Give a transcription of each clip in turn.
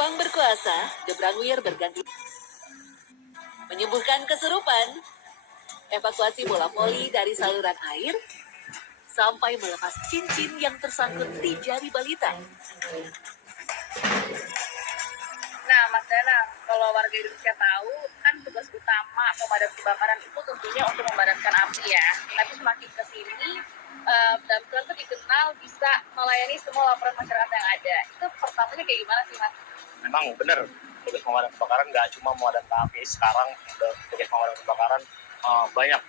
Numpang berkuasa, Debrangwir berganti menyembuhkan kesurupan, evakuasi bola voli dari saluran air, sampai melepas cincin yang tersangkut di jari balita. Nah, Mas Danang, kalau warga Indonesia tahu, kan tugas utama pemadam kebakaran itu tentunya untuk memadamkan api ya. Tapi semakin ke sini, damkar itu dikenal bisa melayani semua laporan masyarakat yang ada. Itu pertamanya kayak gimana sih, Mas? Memang benar, tugas pemadam kebakaran nggak cuma memadamkan api. Sekarang tugas pemadam kebakaran banyak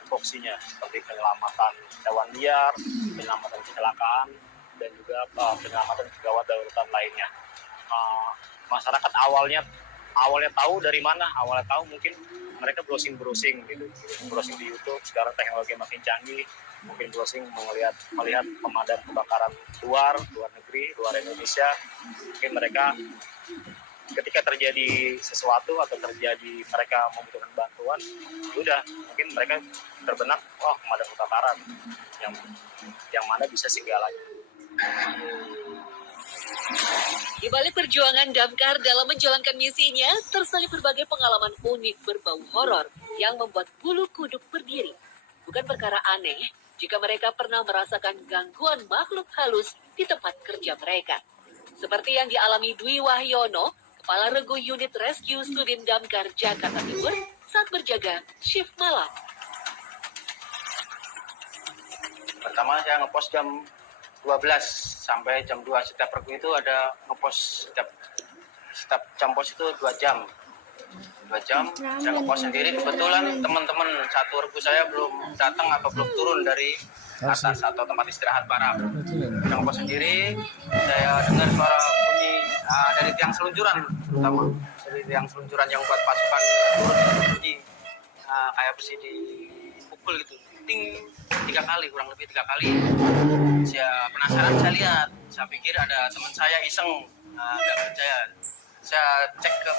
tupoksinya, seperti penyelamatan hewan liar, penyelamatan kecelakaan, dan juga penyelamatan gawat darurat lainnya. Masyarakat awalnya tahu dari mana? Awalnya tahu mungkin mereka browsing gitu, browsing di YouTube. Sekarang teknologi makin canggih, mungkin browsing melihat pemadam kebakaran luar negeri, luar Indonesia. Mungkin mereka ketika terjadi sesuatu atau terjadi mereka membutuhkan bantuan, udah mungkin mereka terbenak, pemadam kebakaran yang mana bisa segalanya. Di balik perjuangan damkar dalam menjalankan misinya, tersalip berbagai pengalaman unik berbau horor yang membuat bulu kuduk berdiri. Bukan perkara aneh jika mereka pernah merasakan gangguan makhluk halus di tempat kerja mereka. Seperti yang dialami Dwi Wahyono, Kepala Regu Unit Rescue Sudin Damkar Jakarta Timur saat berjaga shift malam. Pertama saya ngepost jam 12 sampai jam 2. Setiap regu itu ada ngepost, setiap jam pos itu 2 jam. 2 jam saya ngepost sendiri. Kebetulan teman-teman satu regu saya belum datang atau belum turun dari atas atau tempat istirahat para. Saya ngepost sendiri, saya dengar suara bunyi dari tiang seluncuran, terutama dari tiang seluncuran yang buat pasukan turun, bunyi kayak besi dipukul gitu, ting 3 kali, kurang lebih 3 kali. Saya penasaran, saya lihat, saya pikir ada teman saya iseng, nggak percaya. Saya cek ke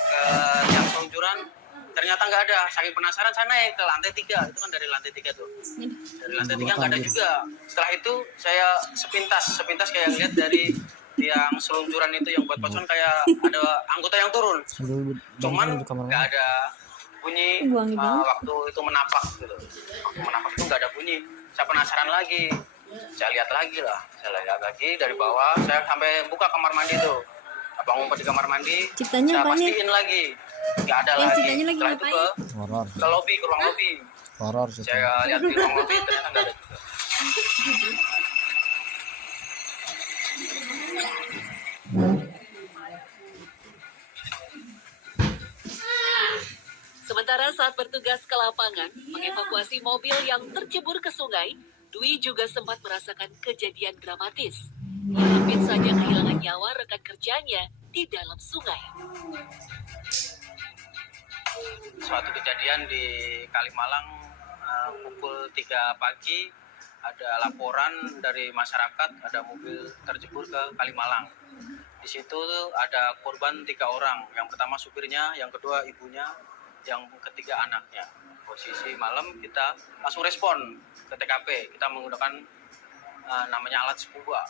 tiang seluncuran, ternyata nggak ada. Saking penasaran saya naik ke lantai 3, itu kan dari lantai 3 tuh. Dari lantai 3 nggak ada juga. Setelah itu saya sepintas kayak lihat dari tiang seluncuran itu yang buat pasukan kayak ada anggota yang turun. Cuman nggak ada bunyi waktu itu menapak gitu. Waktu menapak itu nggak ada bunyi. Saya penasaran lagi. Saya lihat lagi dari bawah. Saya sampai buka kamar mandi tuh. Abang ngumpet di kamar mandi. Saya pastiin lagi. Nggak ada lagi. Setelah itu ke lobi, ke ruang lobi. Saya lihat di ruang lobi ternyata nggak ada juga. Sementara saat bertugas ke lapangan, mengevakuasi mobil yang tercebur ke sungai, Dwi juga sempat merasakan kejadian dramatis. Ia hampir saja kehilangan nyawa rekan kerjanya di dalam sungai. Suatu kejadian di Kalimalang pukul 3 pagi, ada laporan dari masyarakat ada mobil terjebur ke Kalimalang. Di situ ada korban 3 orang. Yang pertama supirnya, yang kedua ibunya, yang ketiga anaknya. Posisi malam kita langsung respon ke TKP. Kita menggunakan namanya alat scuba.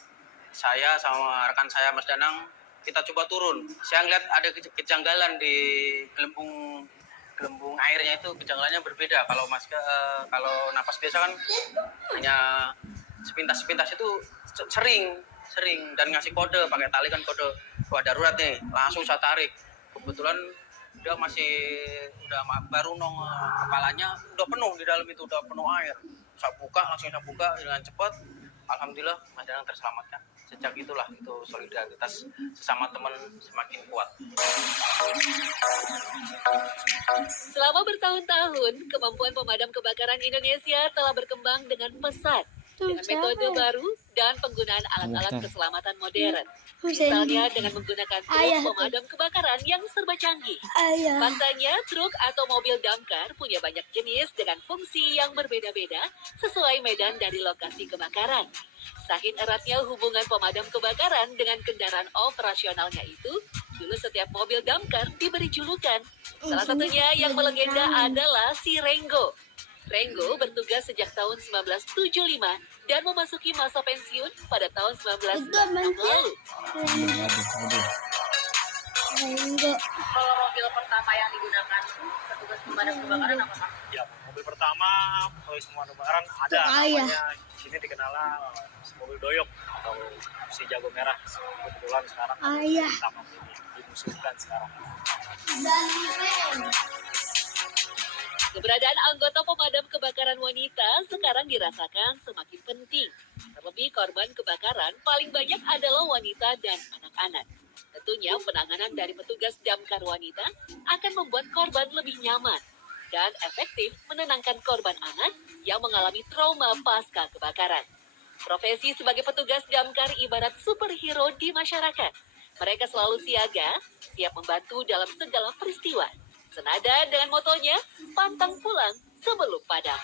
Saya sama rekan saya Mas Danang, kita coba turun. Saya ngeliat ada kejanggalan di gelembung airnya itu, kejanggalannya berbeda. Kalau napas biasa kan hanya sepintas itu sering dan ngasih kode pakai tali kan, kode darurat nih, langsung saya tarik. Kebetulan dia baru kepalanya udah penuh, di dalam itu udah penuh air. Langsung saya buka dengan cepat. Alhamdulillah Mas Danang terselamatkan. Sejak itulah itu solidaritas sesama teman semakin kuat. Selama bertahun-tahun, kemampuan pemadam kebakaran Indonesia telah berkembang dengan pesat, dengan metode baru dan penggunaan alat-alat keselamatan modern. Misalnya dengan menggunakan truk pemadam kebakaran yang serba canggih. Faktanya, truk atau mobil damkar punya banyak jenis dengan fungsi yang berbeda-beda sesuai medan dari lokasi kebakaran. Saking eratnya hubungan pemadam kebakaran dengan kendaraan operasionalnya itu, dulu setiap mobil damkar diberi julukan. Salah satunya yang melegenda adalah si Renggo. Renggo bertugas sejak tahun 1975 dan memasuki masa pensiun pada tahun 1996 lalu. Enggak. Kalau mobil pertama yang digunakan petugas pemadam kebakaran apa Pak? Ya, mobil pertama kalau semua kebakaran ada Ayah. namanya di sini dikenal mobil doyok atau si jago merah. Kebetulan sekarang Ayah. pertama ini dimusuhkan sekarang. Keberadaan anggota pemadam kebakaran wanita sekarang dirasakan semakin penting. Terlebih korban kebakaran paling banyak adalah wanita dan anak-anak. Tentunya penanganan dari petugas damkar wanita akan membuat korban lebih nyaman dan efektif menenangkan korban anak yang mengalami trauma pasca kebakaran. Profesi sebagai petugas damkar ibarat superhero di masyarakat. Mereka selalu siaga, siap membantu dalam segala peristiwa. Senada dengan motonya, pantang pulang sebelum padam.